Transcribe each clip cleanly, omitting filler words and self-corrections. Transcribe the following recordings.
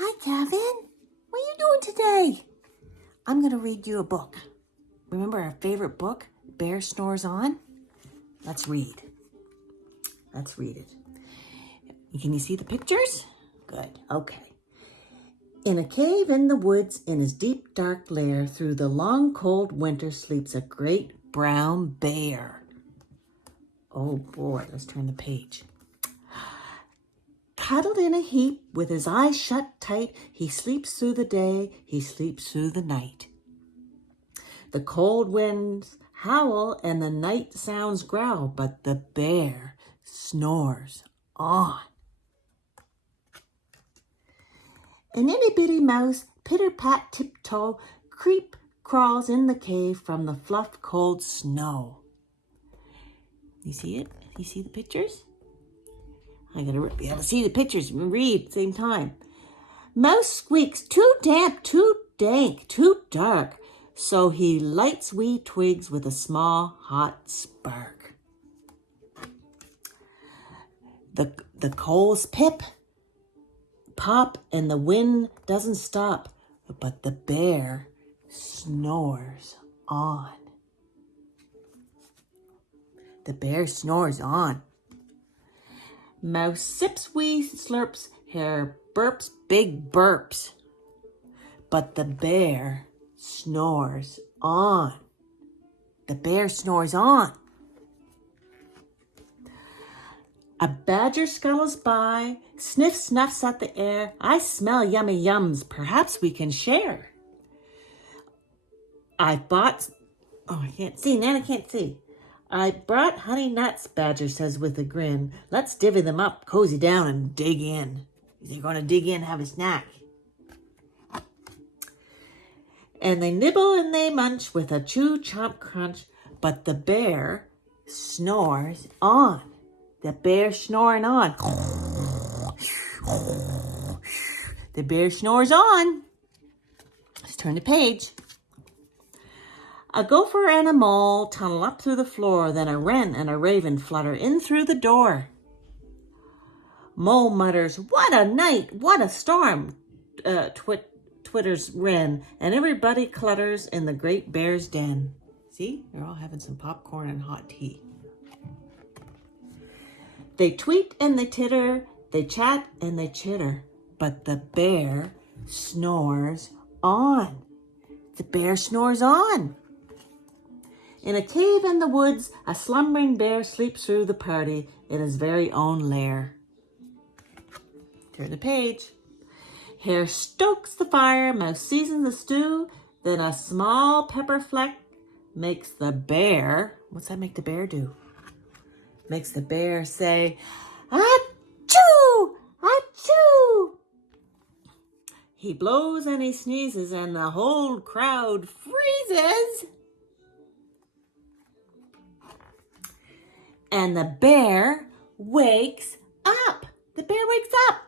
Hi, Cavan. What are you doing today? I'm going to read you a book. Remember our favorite book, Bear Snores On? Let's read. Let's read it. Can you see the pictures? Good. Okay. In a cave in the woods, in his deep dark lair, through the long cold winter sleeps a great brown bear. Oh boy, let's turn the page. Cuddled in a heap, with his eyes shut tight, he sleeps through the day, he sleeps through the night. The cold winds howl and the night sounds growl, but the bear snores on. An itty-bitty mouse, pitter-pat tiptoe, crawls in the cave from the fluff cold snow. You see it? You see the pictures? I gotta be able to see the pictures and read at the same time. Mouse squeaks, too damp, too dank, too dark. So he lights wee twigs with a small hot spark. The coals pip, pop, and the wind doesn't stop, but the bear snores on. The bear snores on. Mouse sips wee slurps, hare burps big burps, but the bear snores on. The bear snores on. A badger scuttles by, snuffs at the air. I smell yummy yums, perhaps we can share. I brought honey nuts, Badger says with a grin. Let's divvy them up, cozy down, and dig in. They're going to dig in, have a snack. And they nibble and they munch with a chew, chomp, crunch, but the bear snores on. The bear snoring on. The bear snores on. Let's turn the page. A gopher and a mole tunnel up through the floor, then a wren and a raven flutter in through the door. Mole mutters, "What a night, what a storm," twitters wren, and everybody clutters in the great bear's den. See, they're all having some popcorn and hot tea. They tweet and they titter, they chat and they chitter, but the bear snores on. The bear snores on. In a cave in the woods, a slumbering bear sleeps through the party in his very own lair. Turn the page. Hare stokes the fire, mouse seasons the stew, then a small pepper fleck makes the bear, what's that make the bear do? Makes the bear say, "Achoo! Achoo!" He blows and he sneezes and the whole crowd freezes. And the bear wakes up. The bear wakes up.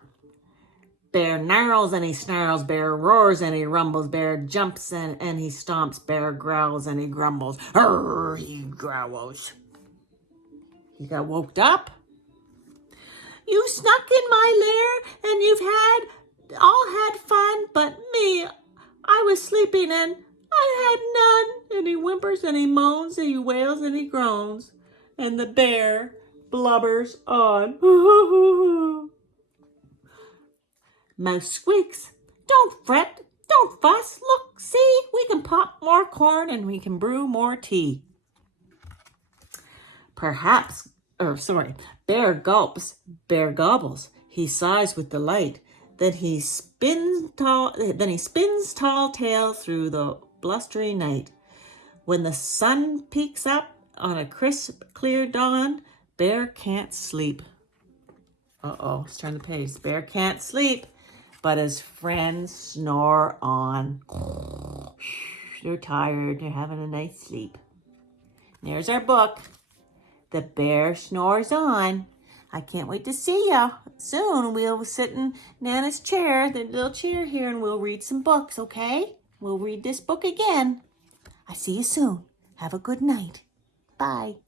Bear gnarls and he snarls. Bear roars and he rumbles. Bear jumps and he stomps. Bear growls and he grumbles. Arr, he growls. He got woke up. You snuck in my lair and you've all had fun, but me, I was sleeping and I had none. And he whimpers and he moans and he wails and he groans. And the bear blubbers on. Mouse squeaks, "Don't fret, don't fuss. Look, see, we can pop more corn and we can brew more tea." Bear gulps, bear gobbles. He sighs with delight. Then he spins tall tale through the blustery night. When the sun peeks up on a crisp, clear dawn, bear can't sleep. Let's turn the page. Bear can't sleep, but his friends snore on. They're tired. They're having a nice sleep. There's our book. The Bear Snores On. I can't wait to see you soon. We'll sit in Nana's chair, the little chair here, and we'll read some books, okay? We'll read this book again. I see you soon. Have a good night. Bye.